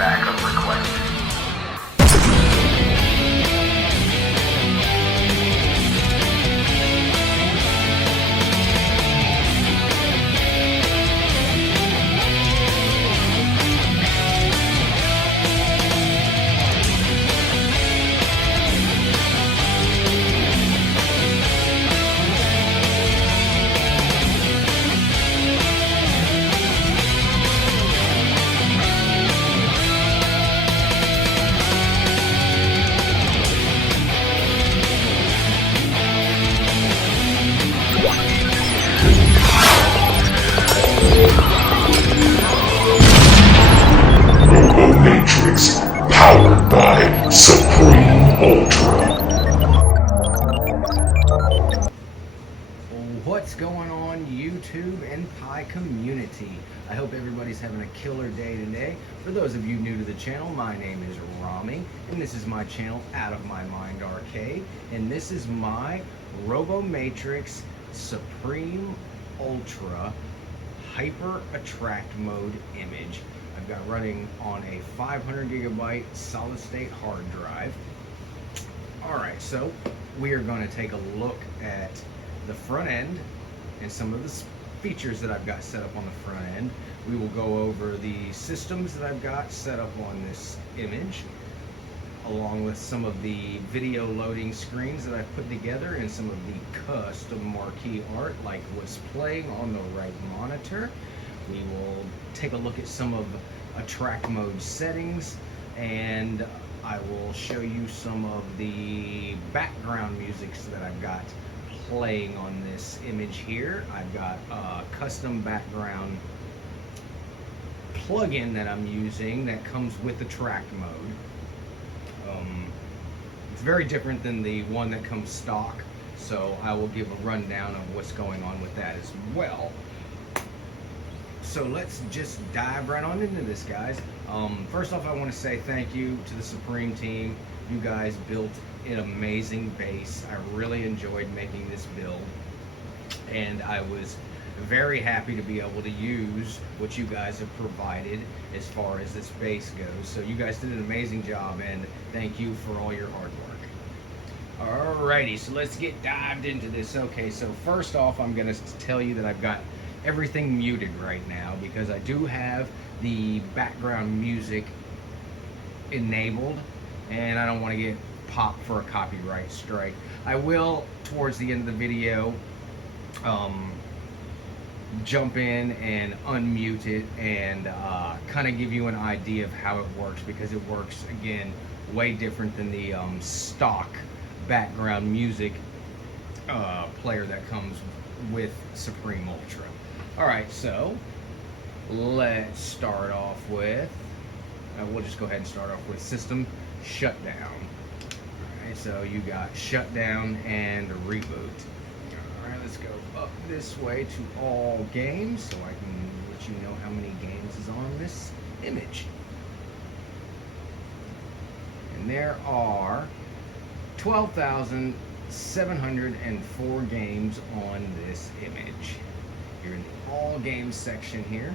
backup request. ROBOMATRIX, powered by Supreme Ultra. What's going on, YouTube and Pi community? I hope everybody's having a killer day today. For those of you new to the channel, my name is Rami, and this is my channel, Out of My Mind Arcade, and this is my ROBOMATRIX Supreme Ultra Hyper Attract Mode image. I've got running on a 500 gigabyte solid state hard drive. Alright, so we are going to take a look at the front end and some of the features that I've got set up on the front end. We will go over the systems that I've got set up on this image, along with some of the video loading screens that I've put together and some of the custom marquee art like what's playing on the right monitor. We will take a look at some of attract mode settings, and I will show you some of the background music that I've got playing on this image here. I've got a custom background plugin that I'm using that comes with attract mode. It's very different than the one that comes stock, so I will give a rundown of what's going on with that as well. So let's just dive right on into this, guys. First off, I want to say thank you to the Supreme team. You guys built an amazing base. I really enjoyed making this build, and I was very happy to be able to use what you guys have provided as far as this base goes. So you guys did an amazing job, and thank you for all your hard work. Alrighty, so let's get dived into this. Okay, so first off, I'm going to tell you that I've got everything muted right now because I do have the background music enabled, and I don't want to get popped for a copyright strike. I will, towards the end of the video, jump in and unmute it and kind of give you an idea of how it works, because it works, again, way different than the stock background music player that comes with Supreme Ultra. Alright, so let's start off with, we'll just go ahead and start off with System Shutdown. Alright, so you got Shutdown and Reboot. Alright, let's go up this way to all games so I can let you know how many games is on this image. And there are 12,704 games on this image. You're in the all games section here,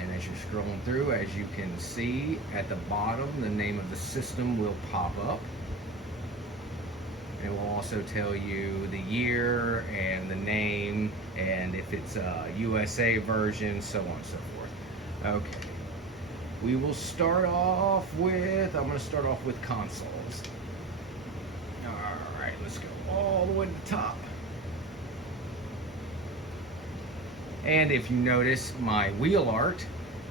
and as you're scrolling through, as you can see at the bottom, the name of the system will pop up. It will also tell you the year and the name, and if it's a USA version, so on and so forth. Okay, we will start off with, I'm going to start off with consoles. Alright, let's go all the way to the top. And if you notice, my wheel art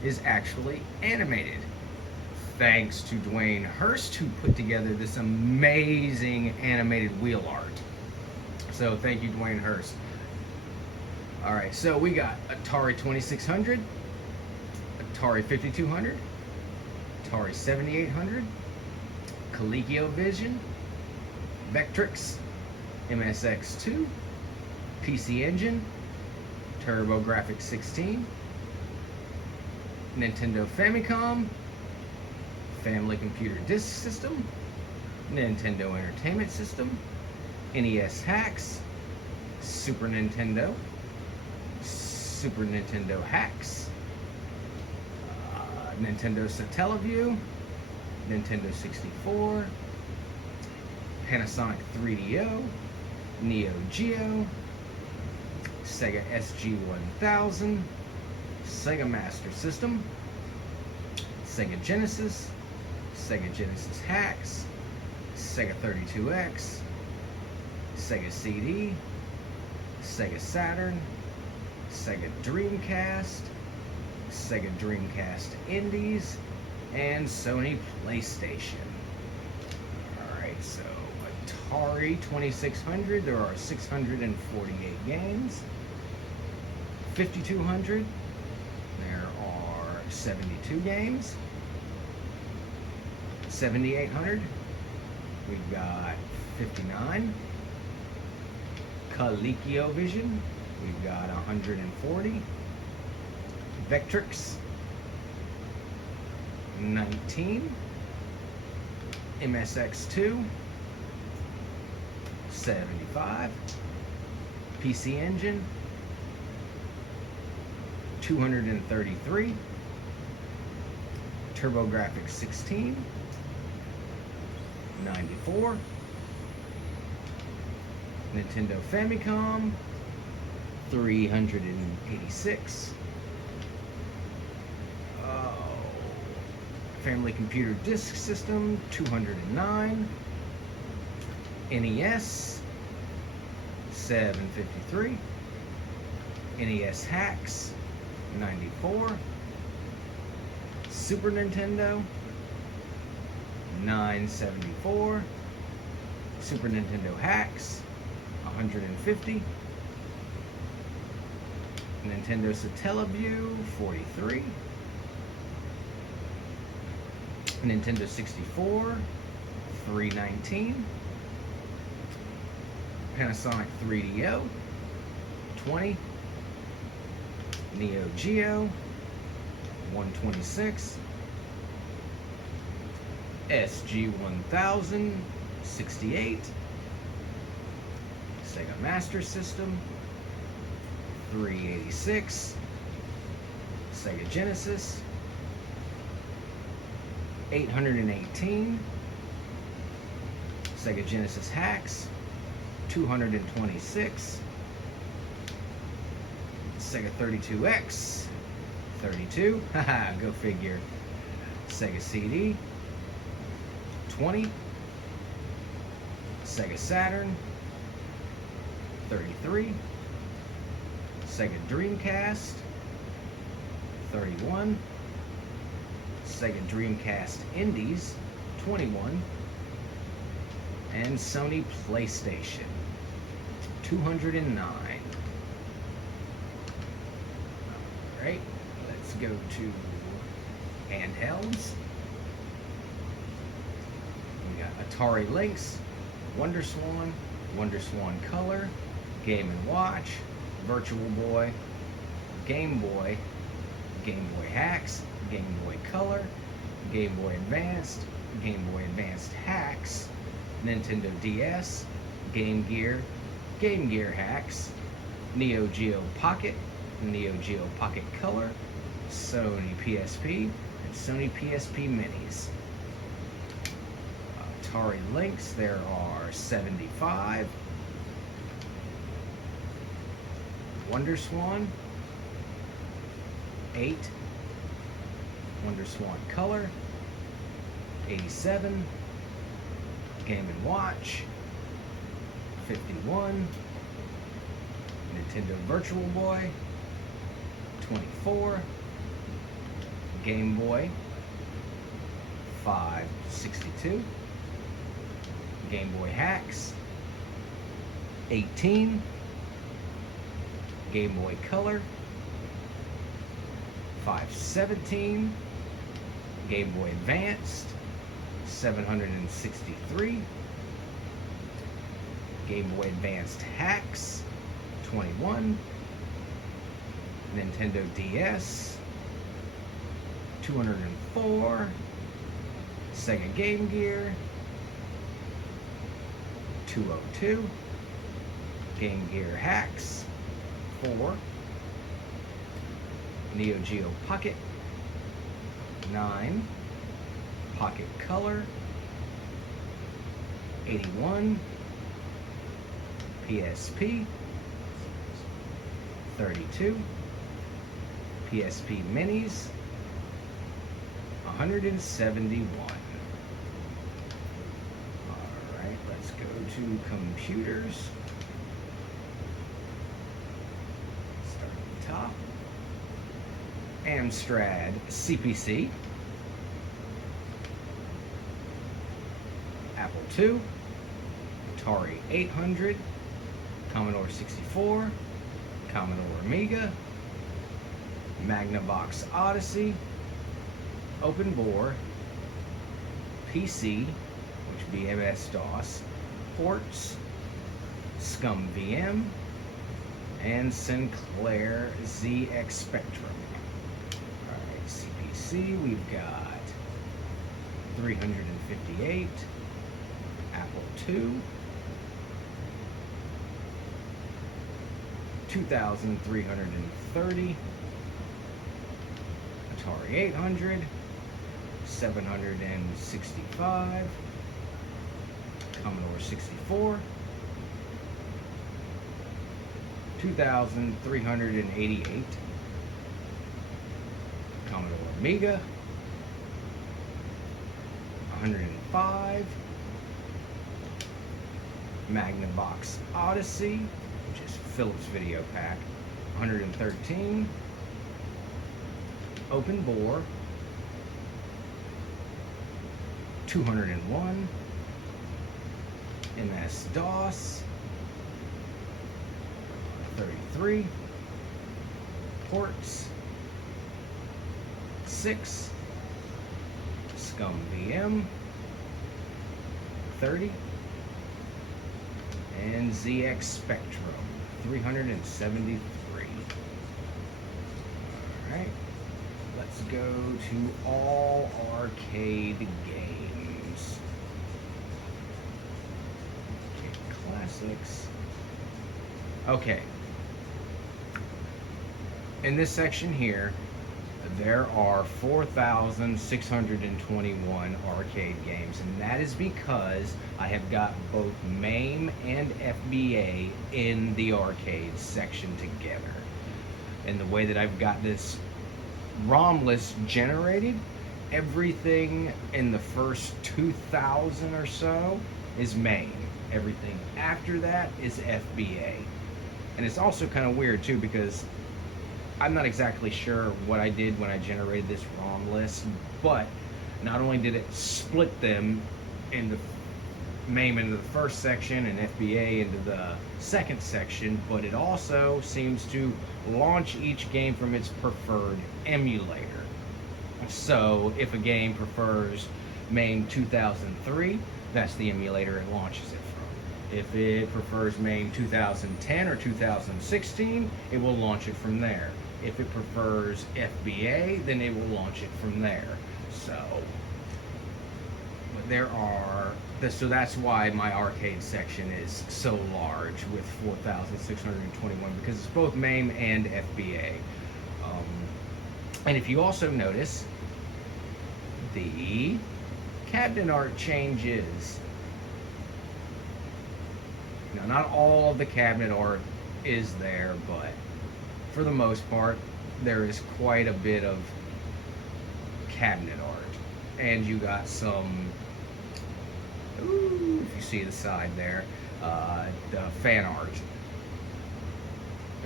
is actually animated, thanks to Dwayne Hurst, who put together this amazing animated wheel art. So thank you, Dwayne Hurst. Alright, so we got Atari 2600, Atari 5200, Atari 7800, ColecoVision, Vectrix, MSX2, PC Engine, TurboGrafx 16, Nintendo Famicom, Family Computer Disk System, Nintendo Entertainment System, NES Hacks, Super Nintendo Hacks, Nintendo Satellaview, Nintendo 64, Panasonic 3DO, Neo Geo, Sega SG-1000, Sega Master System, Sega Genesis, Sega Genesis Hacks, Sega 32X, Sega CD, Sega Saturn, Sega Dreamcast, Sega Dreamcast Indies, and Sony PlayStation. Alright, so Atari 2600, there are 648 games. 5200, there are 72 games. 7800, we've got 59. ColecoVision, we've got 140. Vectrix, 19. MSX2, 75. PC Engine, 233. TurboGrafx 16, 94. Nintendo Famicom, 386. Family Computer Disk System, 209. NES, 753. NES Hacks, 94. Super Nintendo, 974. Super Nintendo Hacks, 150. Nintendo Satellaview, 43. Nintendo 64, 319. Panasonic 3DO, 20. Neo Geo, 126. SG-1000, 68. Sega Master System, 386. Sega Genesis, 818. Sega Genesis Hacks, 226. Sega 32X, 32. Haha, go figure. Sega CD, 20. Sega Saturn, 33. Sega Dreamcast, 31. Sega Dreamcast Indies, 21. And Sony PlayStation, 209. Alright, let's go to handhelds. We got Atari Lynx, WonderSwan, WonderSwan Color, Game & Watch, Virtual Boy, Game Boy, Game Boy Hacks, Game Boy Color, Game Boy Advanced, Game Boy Advanced Hacks, Nintendo DS, Game Gear Hacks, Neo Geo Pocket, Neo Geo Pocket Color, Sony PSP, and Sony PSP Minis. Atari Lynx, there are 75. WonderSwan, 8. WonderSwan Color, 87. Game & Watch, 51. Nintendo Virtual Boy, 24. Game Boy, 562. Game Boy Hacks, 18. Game Boy Color, 517. Game Boy Advanced, 763. Game Boy Advanced Hacks, 21. Nintendo DS, 204. Sega Game Gear, 202. Game Gear Hacks, 4. Neo Geo Pocket, 9, Pocket Color, 81, PSP, 32, PSP Minis, 171. Alright, let's go to computers. Start at the top. Amstrad CPC, Apple II, Atari 800, Commodore 64, Commodore Amiga, Magnavox Odyssey, Open Bore, PC, which would be MS-DOS, Ports, Scum VM, and Sinclair ZX Spectrum. Alright, CPC, we've got 358, Apple II, 2,330, Atari 800, 765, Commodore 64, 2,388, Commodore Amiga, 105, Magnavox Odyssey, which is Philips Video Pack, 113, Open Bore, 201, MS-DOS, 33, Ports, 6, Scum VM, 30, and ZX Spectrum, 373. Alright, let's go to all arcade games. Arcade classics. Okay. In this section here, there are 4,621 arcade games, and that is because I have got both MAME and FBA in the arcade section together. And the way that I've got this ROM list generated, everything in the first 2,000 or so is MAME. Everything after that is FBA. And it's also kind of weird too, because I'm not exactly sure what I did when I generated this ROM list, but not only did it split them into MAME into the first section and FBA into the second section, but it also seems to launch each game from its preferred emulator. So if a game prefers MAME 2003, that's the emulator it launches it from. If it prefers MAME 2010 or 2016, it will launch it from there. If it prefers FBA, then it will launch it from there. So, but there are, so that's why my arcade section is so large with 4,621, because it's both MAME and FBA. And if you also notice, the cabinet art changes. Now, not all of the cabinet art is there, but for the most part, there is quite a bit of cabinet art. And you got some, ooh, if you see the side there, the fan art.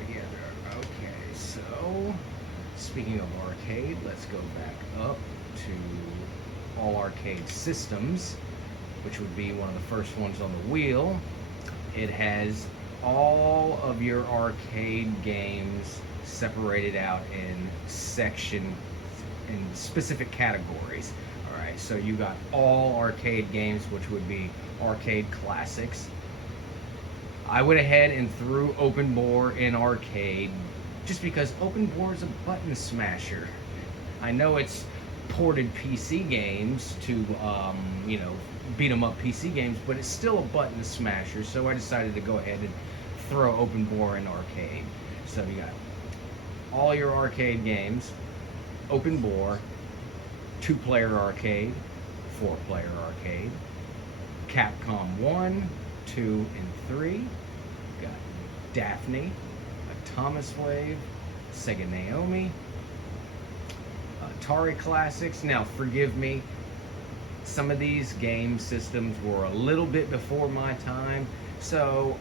Together. Okay, so speaking of arcade, let's go back up to all arcade systems, which would be one of the first ones on the wheel. It has all of your arcade games separated out in specific categories. All right, so you got all arcade games, which would be arcade classics. I went ahead and threw Open Bore in arcade just because Open Bore is a button smasher. I know it's ported PC games to beat 'em up PC games, but it's still a button smasher, so I decided to go ahead and throw Open Bore in arcade. So you got all your arcade games, Open Bore, 2-player arcade, 4-player arcade, Capcom 1, 2, and 3. Got Daphne, Thomas Wave, Sega Naomi, Atari Classics. Now, forgive me, some of these game systems were a little bit before my time, so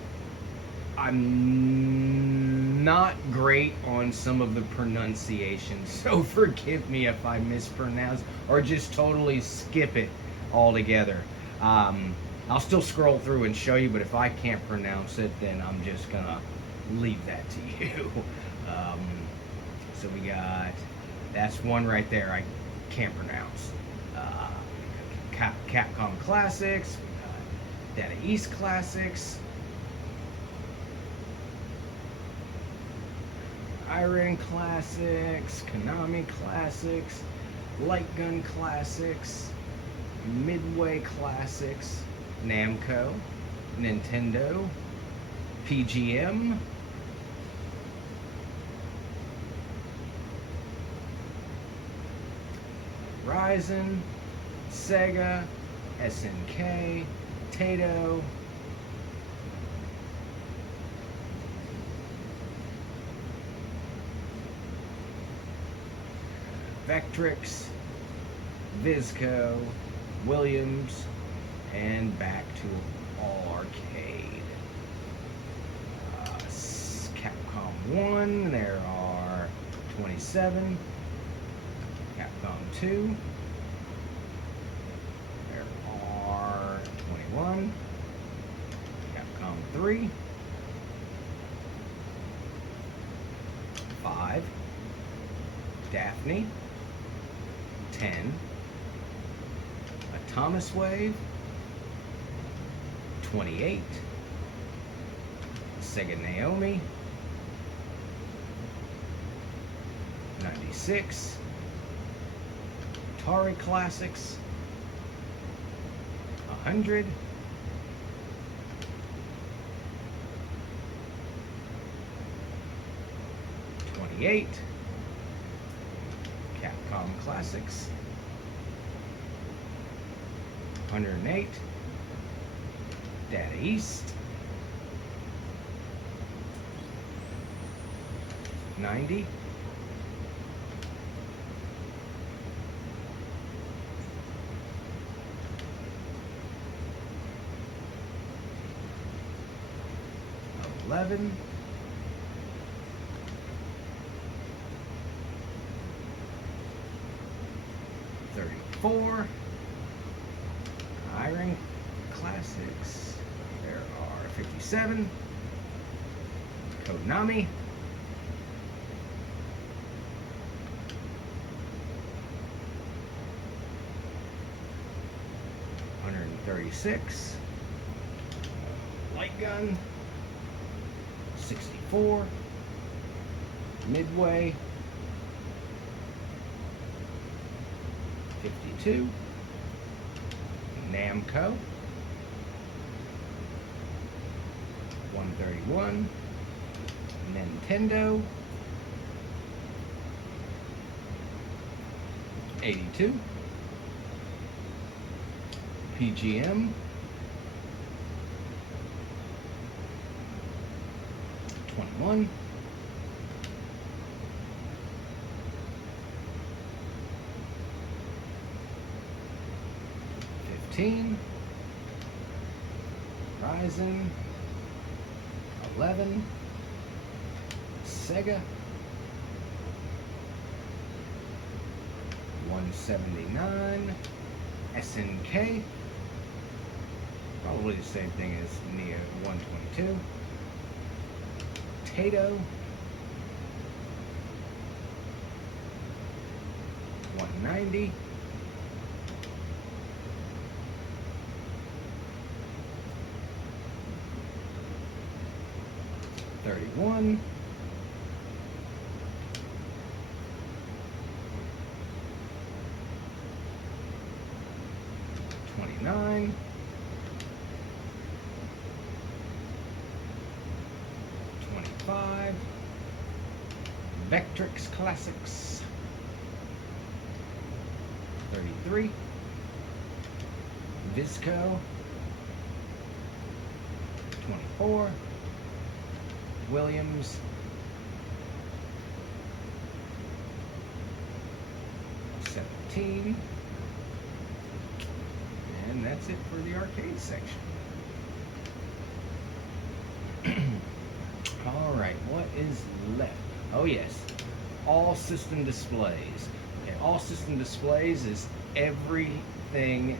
I'm not great on some of the pronunciation, so forgive me if I mispronounce or just totally skip it altogether. I'll still scroll through and show you, but if I can't pronounce it, then I'm just gonna leave that to you. So we got, that's one right there I can't pronounce. Capcom Classics, Data East Classics, Iron Classics, Konami Classics, Light Gun Classics, Midway Classics, Namco, Nintendo, PGM, Ryzen, Sega, SNK, Taito, Vectrix, Visco, Williams, and back to All Arcade. Capcom 1, there are 27. Capcom 2, there are 21. Capcom 3, 5. Daphne, 10. A Thomas Wave, 28. Sega Naomi, 96. Atari Classics, 100. $28. Capcom Classics, 108. Data East, 90. $11. $34. Iron Classics, there are 57. Konami, 136. Light Gun, 64. Midway, 52. Namco, 131. Nintendo, 82. PGM, 21. Ryzen, 11. Sega, 179. SNK, probably the same thing as Neo, 122. Taito, 190. $31. $29. $25. Vectrix Classics, 33, Visco, 24, Williams, 17, and that's it for the arcade section. Alright, what is left? Oh yes, all system displays. Okay, all system displays is everything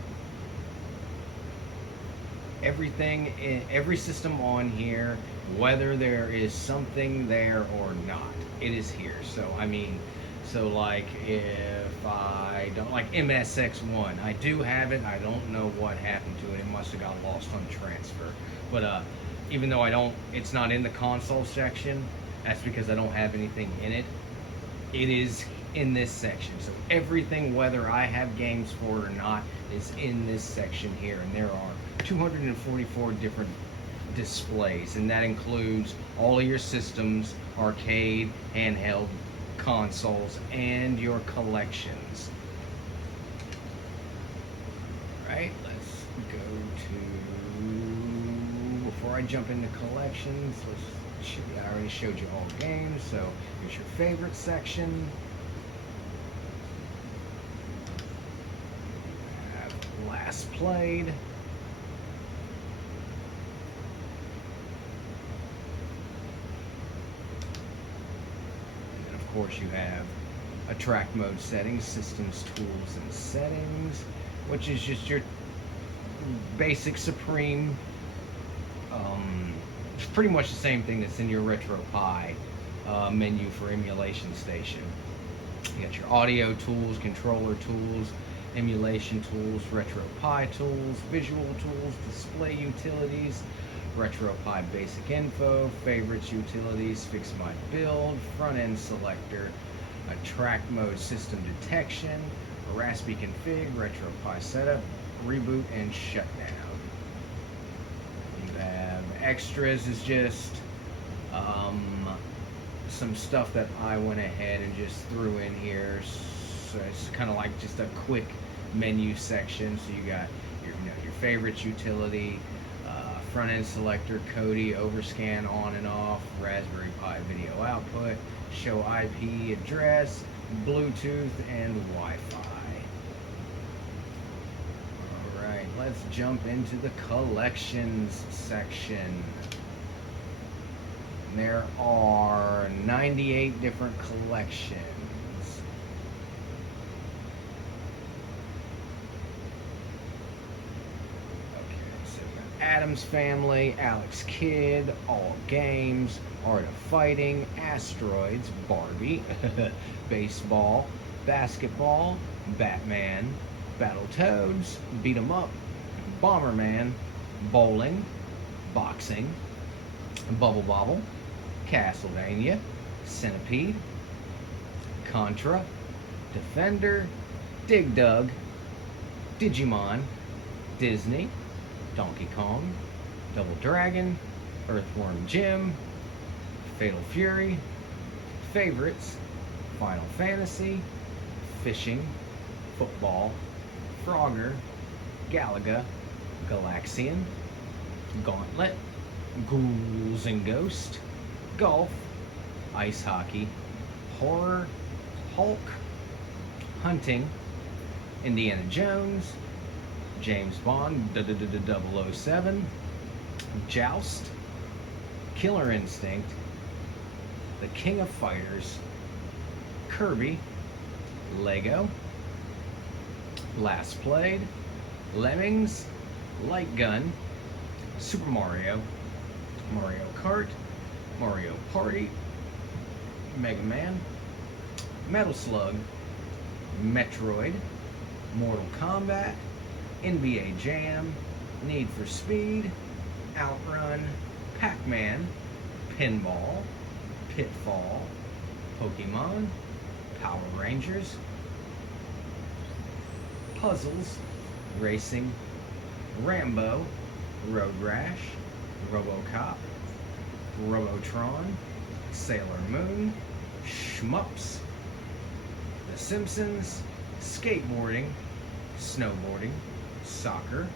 in every system on here, whether there is something there or not, it is here. So I mean, so like if I don't like MSX1, I do have it. I don't know what happened to it. It must have got lost on transfer. But even though it's not in the console section, that's because I don't have anything in it. It is in this section. So everything, whether I have games for it or not, is in this section here. And there are 244 different displays, and that includes all of your systems, arcade, handheld, consoles, and your collections. Alright, let's go to, before I jump into collections, I already showed you all games, so here's your favorite section. Last played. Of course, you have attract mode settings, systems, tools, and settings, which is just your basic Supreme. It's pretty much the same thing that's in your Retropie menu for emulation station. You got your audio tools, controller tools, emulation tools, Retropie tools, visual tools, display utilities, Retropie basic info, favorites, utilities, fix my build, front end selector, attract mode system detection, Raspberry config, Retropie setup, reboot, and shutdown. You have extras is just some stuff that I went ahead and just threw in here. So it's kind of like just a quick menu section. So you got your favorites utility, front end selector, Kodi, overscan on and off, Raspberry Pi video output, show IP address, Bluetooth, and Wi-Fi. Alright, let's jump into the collections section. There are 98 different collections. Adam's Family, Alex Kidd, All Games, Art of Fighting, Asteroids, Barbie, Baseball, Basketball, Batman, Battletoads, Beat 'em Up, Bomberman, Bowling, Boxing, Bubble Bobble, Castlevania, Centipede, Contra, Defender, Dig Dug, Digimon, Disney, Donkey Kong, Double Dragon, Earthworm Jim, Fatal Fury, Favorites, Final Fantasy, Fishing, Football, Frogger, Galaga, Galaxian, Gauntlet, Ghouls and Ghosts, Golf, Ice Hockey, Horror, Hulk, Hunting, Indiana Jones, James Bond 007, Joust, Killer Instinct, The King of Fighters, Kirby, Lego, Last Played, Lemmings, Light Gun, Super Mario, Mario Kart, Mario Party, Mega Man, Metal Slug, Metroid, Mortal Kombat, NBA Jam, Need for Speed, Outrun, Pac-Man, Pinball, Pitfall, Pokemon, Power Rangers, Puzzles, Racing, Rambo, Road Rash, RoboCop, Robotron, Sailor Moon, Shmups, The Simpsons, skateboarding, snowboarding, soccer,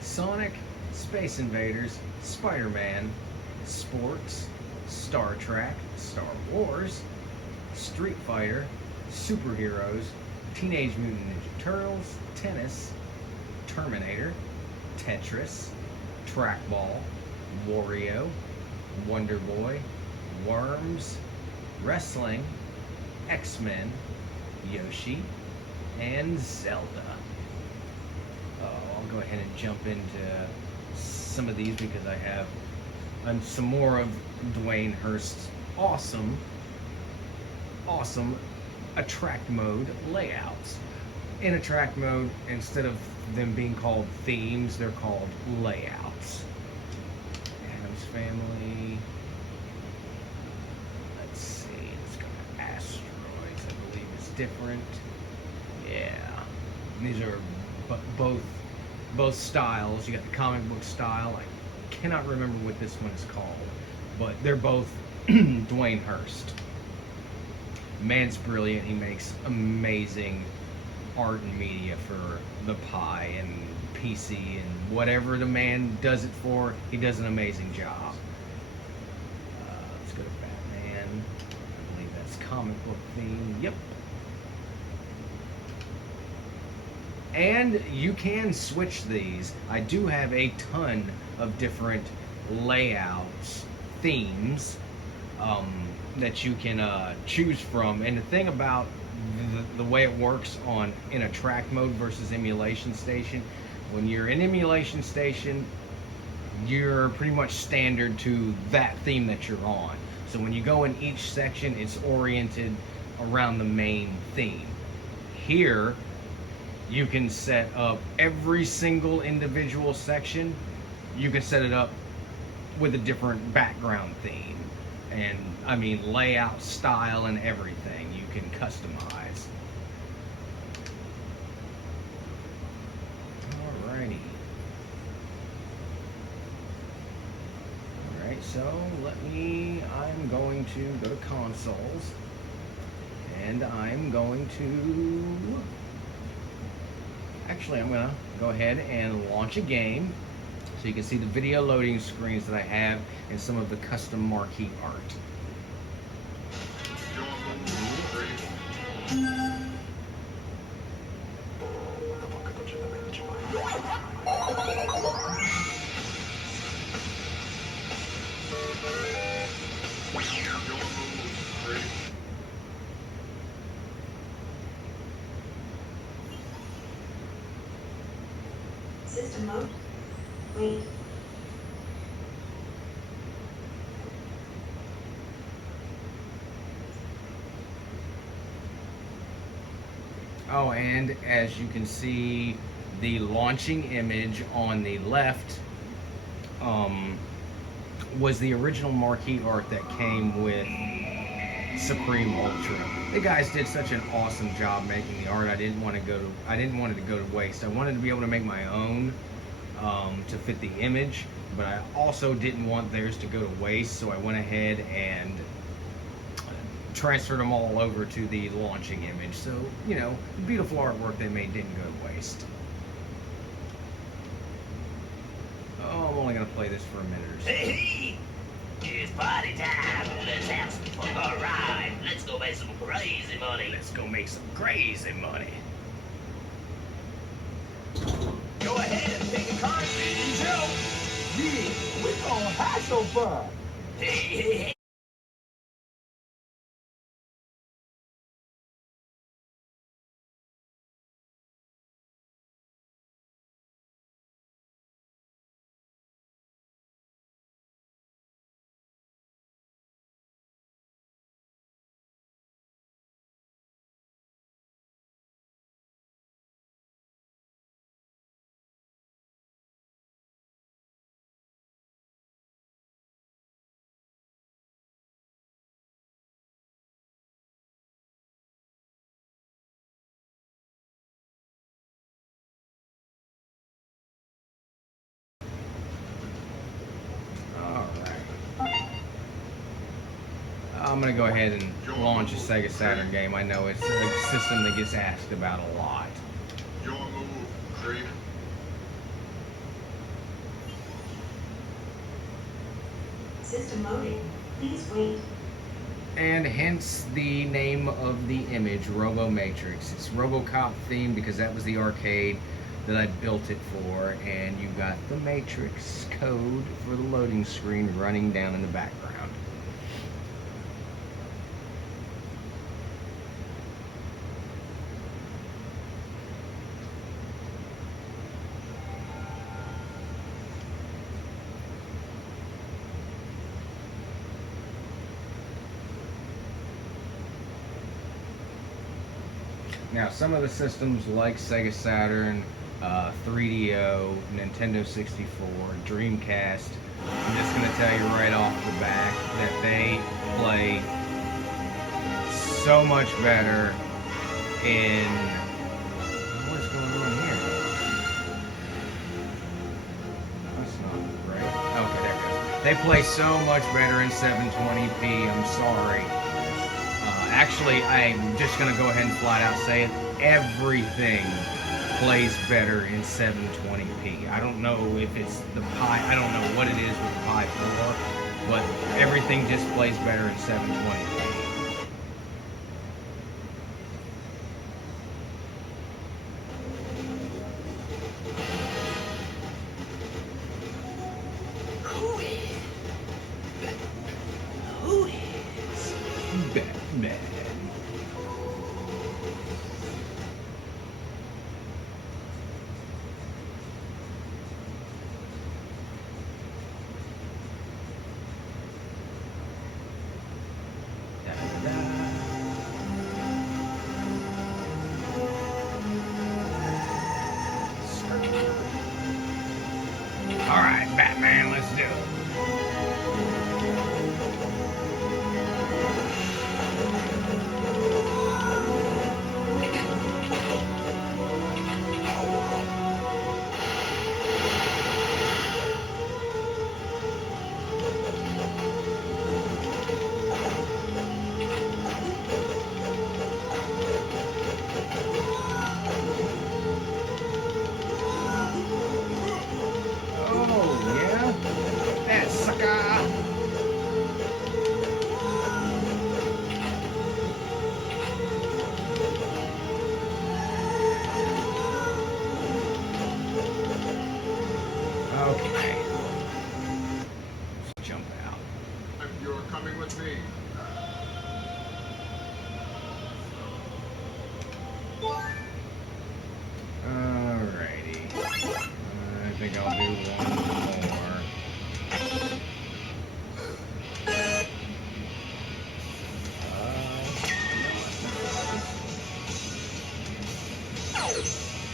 Sonic, Space Invaders, Spider-Man, sports, Star Trek, Star Wars, Street Fighter, superheroes, Teenage Mutant Ninja Turtles, tennis, Terminator, Tetris, Trackball, Wario, Wonder Boy, Worms, wrestling, X-Men, Yoshi, and Zelda. I'll go ahead and jump into some of these because I have some more of Dwayne Hurst's awesome attract mode layouts. In attract mode, instead of them being called themes, they're called layouts. Adam's Family. Let's see, it's got asteroids, I believe it's different. Yeah. These are both styles. You got the comic book style. I cannot remember what this one is called, but they're both Dwayne Hurst. Man's brilliant. He makes amazing art and media for the Pi and PC and whatever the man does it for, he does an amazing job. Let's go to Batman. I believe that's comic book theme. Yep. And you can switch these. I do have a ton of different layouts, themes, that you can choose from. And the thing about the way it works in attract mode versus emulation station, when you're in emulation station, you're pretty much standard to that theme that you're on. So when you go in each section, it's oriented around the main theme. Here, you can set up every single individual section. You can set it up with a different background theme. And I mean, layout, style, and everything you can customize. Alrighty. Alright, so I'm going to go to consoles. And I'm going to... Actually, I'm going to go ahead and launch a game so you can see the video loading screens that I have and some of the custom marquee art. System mode. Wait. Oh, and as you can see, the launching image on the left was the original marquee art that came with Supreme Ultra. The guys did such an awesome job making the art. I didn't want it to go to waste. I wanted to be able to make my own to fit the image, but I also didn't want theirs to go to waste, so I went ahead and transferred them all over to the launching image. So, you know, the beautiful artwork they made didn't go to waste. Oh, I'm only going to play this for a minute or so. Hey, it's party time. Let's have some fun. All right, let's go make some crazy money. Let's go make some crazy money. Go ahead and pick a card, Joe. Yeah, we're gonna have some fun. Hey. I'm gonna go ahead and launch a Sega Saturn game. I know it's a system that gets asked about a lot. Your move, creep. System loading. Please wait. And hence the name of the image, ROBOMATRIX. It's RoboCop themed because that was the arcade that I built it for, and you got the Matrix code for the loading screen running down in the background. Now, some of the systems like Sega Saturn, 3DO, Nintendo 64, Dreamcast, I'm just going to tell you right off the bat that they play so much better in... What is going on here? That's not right. Okay, there it goes. They play so much better in 720p, I'm sorry. Actually, I'm just going to go ahead and flat out say it. Everything plays better in 720p. I don't know if it's the Pi, I don't know what it is with the pi4, but everything just plays better in 720p. Batman. All right, Batman, let's do it. Okay. Let's jump out. You're coming with me. Alrighty. I think I'll do one more.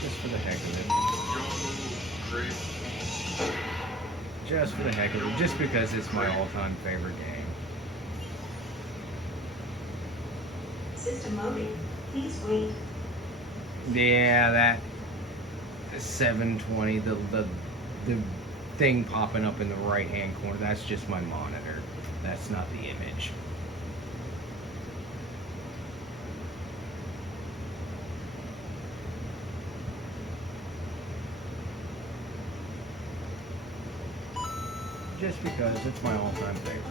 Just for the heck of it. Your move, creep. Just for the heck of it. Just because it's my all-time favorite game. System loading. Please wait. Yeah, that 720, the thing popping up in the right-hand corner, that's just my monitor. That's not the image. Just because it's my all-time favorite.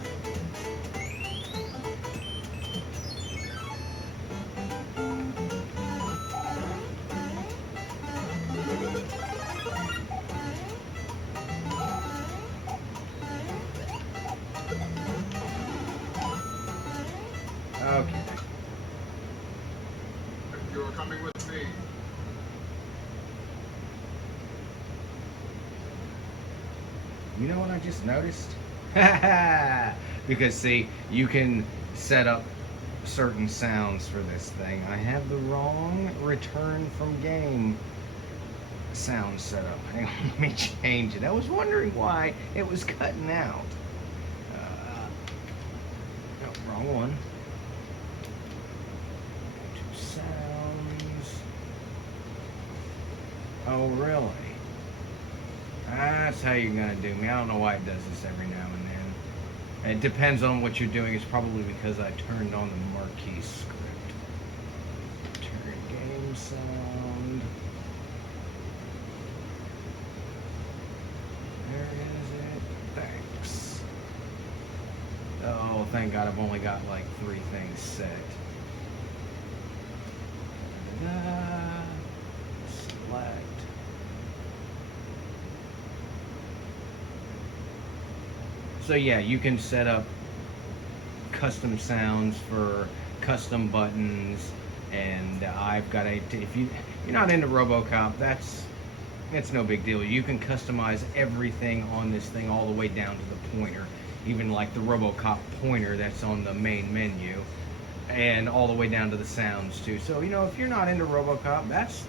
Okay. You're coming with me. You know what I just noticed? Because see, you can set up certain sounds for this thing. I have the wrong return from game sound set up. Hang on, let me change it. I was wondering why it was cutting out. No, wrong one. Two sounds. Oh, really? That's how you're gonna do me. I don't know why it does this every now and then. It depends on what you're doing. It's probably because I turned on the marquee script. Turn game sound. Where is it? Thanks. Oh, thank God I've only got like 3 things set. Select. So yeah, you can set up custom sounds for custom buttons, and I've got a. If you're not into RoboCop, that's no big deal. You can customize everything on this thing all the way down to the pointer, even like the RoboCop pointer that's on the main menu, and all the way down to the sounds too. So if you're not into RoboCop, that's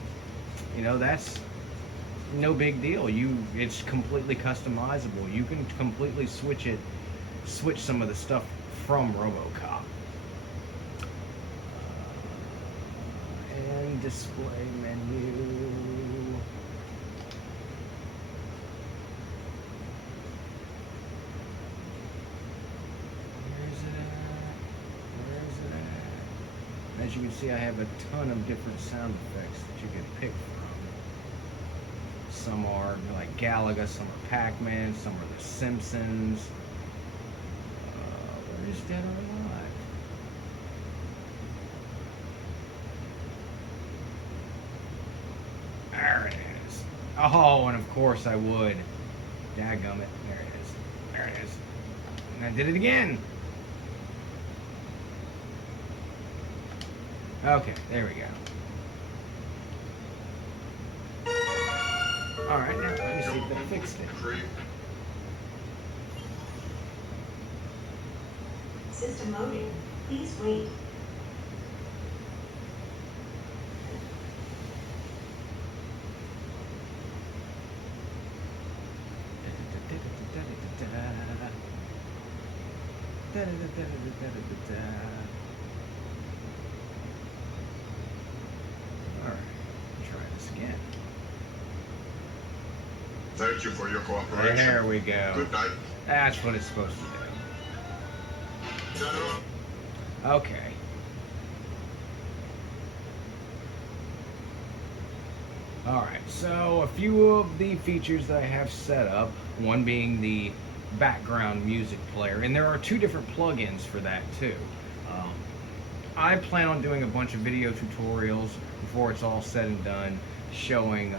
no big deal. It's completely customizable. You can completely switch some of the stuff from RoboCop. And display menu. Where is it at? As you can see, I have a ton of different sound effects that you can pick from. Some are like Galaga, some are Pac-Man, some are The Simpsons. Where is Dead or Alive? There it is. Oh, and of course I would. Dadgummit. There it is. There it is. And I did it again. Okay, there we go. Alright, now let me see if that fixed it. Creep. System loading. Please wait. Alright, try this again. Thank you for your cooperation. There we go. Good night. That's what it's supposed to do. Shut up. Okay. Alright, so a few of the features that I have set up, one being the background music player, and there are 2 different plugins for that too. I plan on doing a bunch of video tutorials before it's all said and done, showing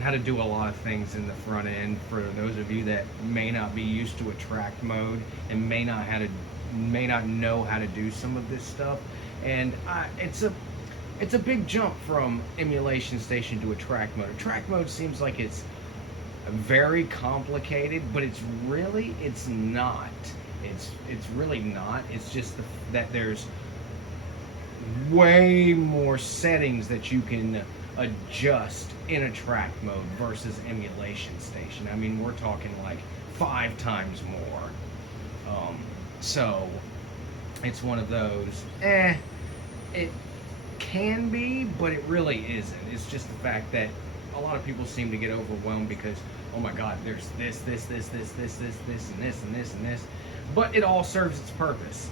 how to do a lot of things in the front end for those of you that may not be used to a track mode and may not know how to do some of this stuff. And it's a big jump from emulation station to a track mode. A track mode seems like it's very complicated, but it's not. It's really not. It's just that there's way more settings that you can adjust in a track mode versus emulation station. I mean, we're talking like 5 times more. So it's one of those. It can be, but it really isn't. It's just the fact that a lot of people seem to get overwhelmed because, oh my God, there's this, and this, and this, and this. But it all serves its purpose.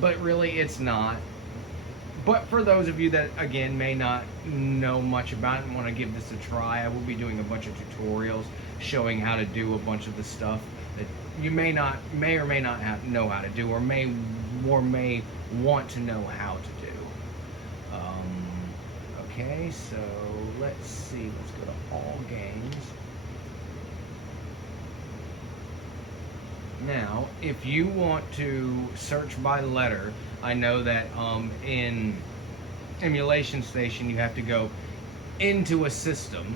But really, it's not. But for those of you that, again, may not know much about it and want to give this a try, I will be doing a bunch of tutorials showing how to do a bunch of the stuff that you may or may not know how to do, or may want to know how to do. Okay, so let's see. Let's go to all games. Now, if you want to search by letter, I know that in Emulation Station you have to go into a system,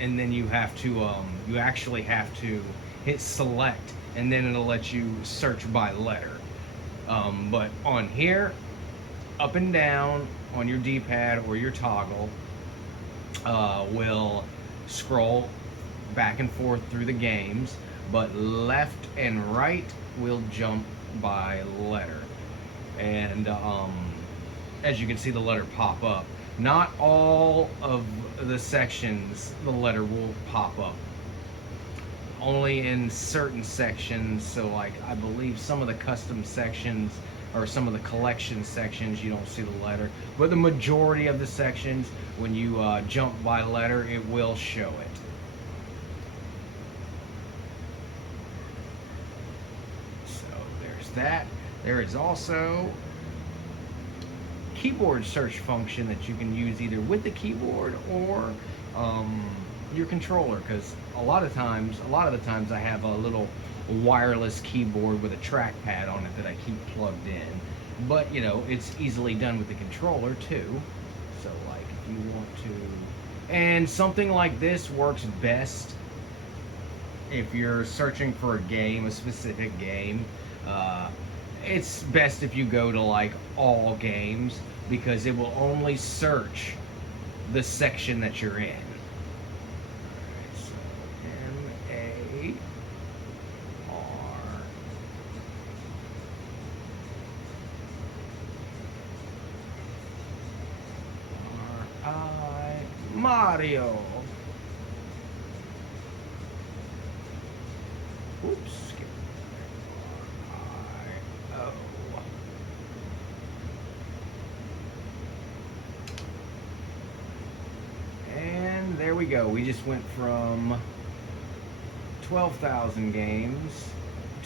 and then you actually have to hit select, and then it'll let you search by letter. But on here, up and down on your D-pad or your toggle will scroll back and forth through the games, but left and right will jump by letter. And as you can see, the letter pop up. Not all of the sections the letter will pop up. only in certain sections. So like I believe some of the custom sections or some of the collection sections you don't see the letter, but the majority of the sections, when you jump by letter, it will show it. So there's that. There is also keyboard search function that you can use either with the keyboard or your controller, because a lot of the times I have a little wireless keyboard with a trackpad on it that I keep plugged in, but you know, it's easily done with the controller too. So like if you want to, and something like this works best if you're searching for a game, a specific game. It's best if you go to like all games, because it will only search the section that you're in. Alright, so Mario. Oops, skip R-I-O. And there we go. We just went from 12,000 games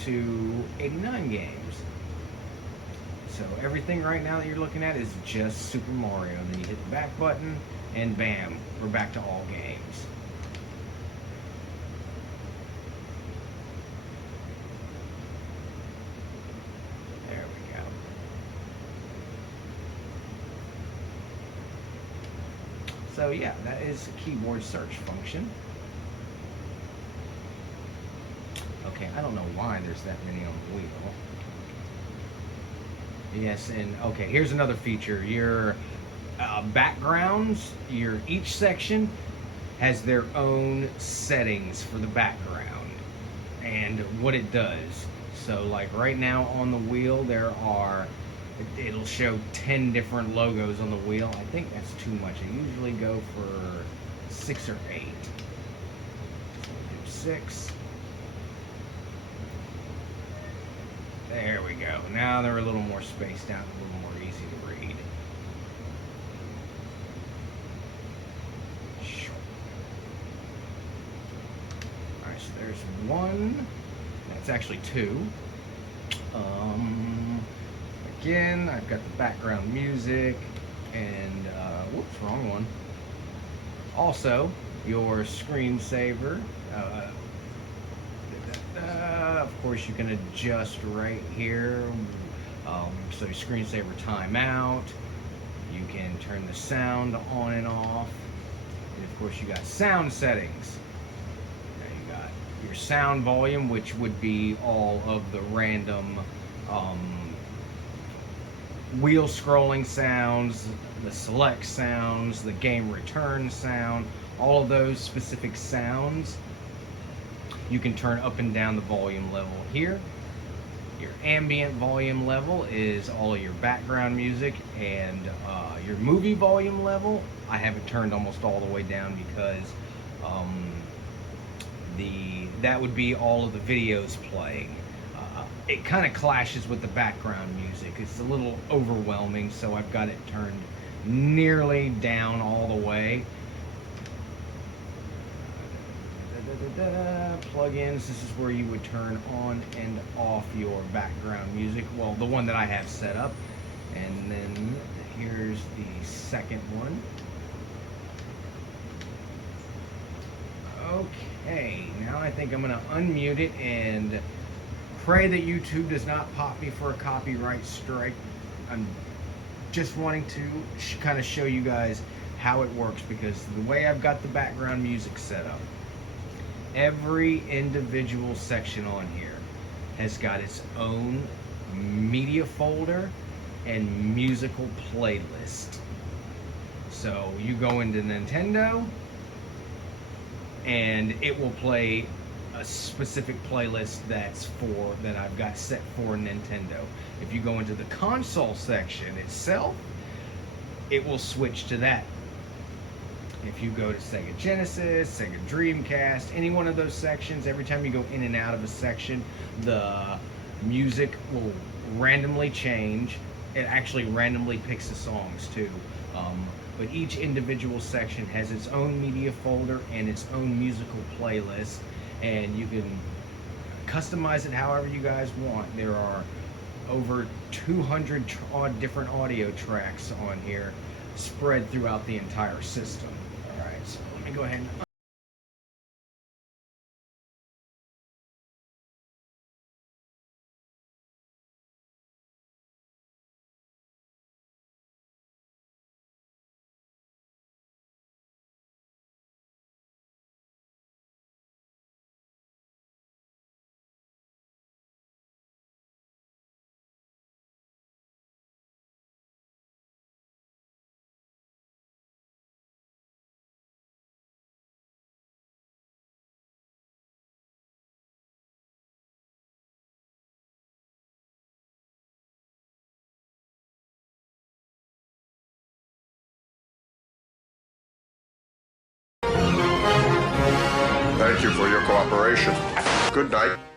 to 89 games. So everything right now that you're looking at is just Super Mario. And then you hit the back button and bam, we're back to all games. There we go. So yeah, that is a keyboard search function. Okay, I don't know why there's that many on the wheel. Yes, and okay, here's another feature. Your backgrounds, each section has their own settings for the background and what it does. So like right now on the wheel it'll show 10 different logos on the wheel. I think that's too much. I usually go for 6 or 8. So we'll do 6. There we go. Now they're a little more spaced out, a little more easy to read. Alright, so there's 1. That's actually 2. Again, I've got the background music and, whoops, wrong one. Also, your screensaver. Of course, you can adjust right here. So your screensaver timeout. You can turn the sound on and off. And of course, you got sound settings. Now you got your sound volume, which would be all of the random wheel scrolling sounds, the select sounds, the game return sound, all of those specific sounds. You can turn up and down the volume level here. Your ambient volume level is all of your background music, and your movie volume level, I have it turned almost all the way down because that would be all of the videos playing. It kind of clashes with the background music. It's a little overwhelming, so I've got it turned nearly down all the way. Plugins, this is where you would turn on and off your background music. Well, the one that I have set up. And then here's the second one. Okay, now I think I'm going to unmute it and pray that YouTube does not pop me for a copyright strike. I'm just wanting to kind of show you guys how it works, because the way I've got the background music set up, every individual section on here has got its own media folder and musical playlist. So you go into Nintendo and it will play a specific playlist that I've got set for Nintendo. If you go into the console section itself, it will switch to that If you go to Sega Genesis, Sega Dreamcast, any one of those sections, every time you go in and out of a section, the music will randomly change. It actually randomly picks the songs too. But each individual section has its own media folder and its own musical playlist, and you can customize it however you guys want. There are over 200 odd different audio tracks on here spread throughout the entire system. Alright, so let me go ahead and Thank you for your cooperation. Good night.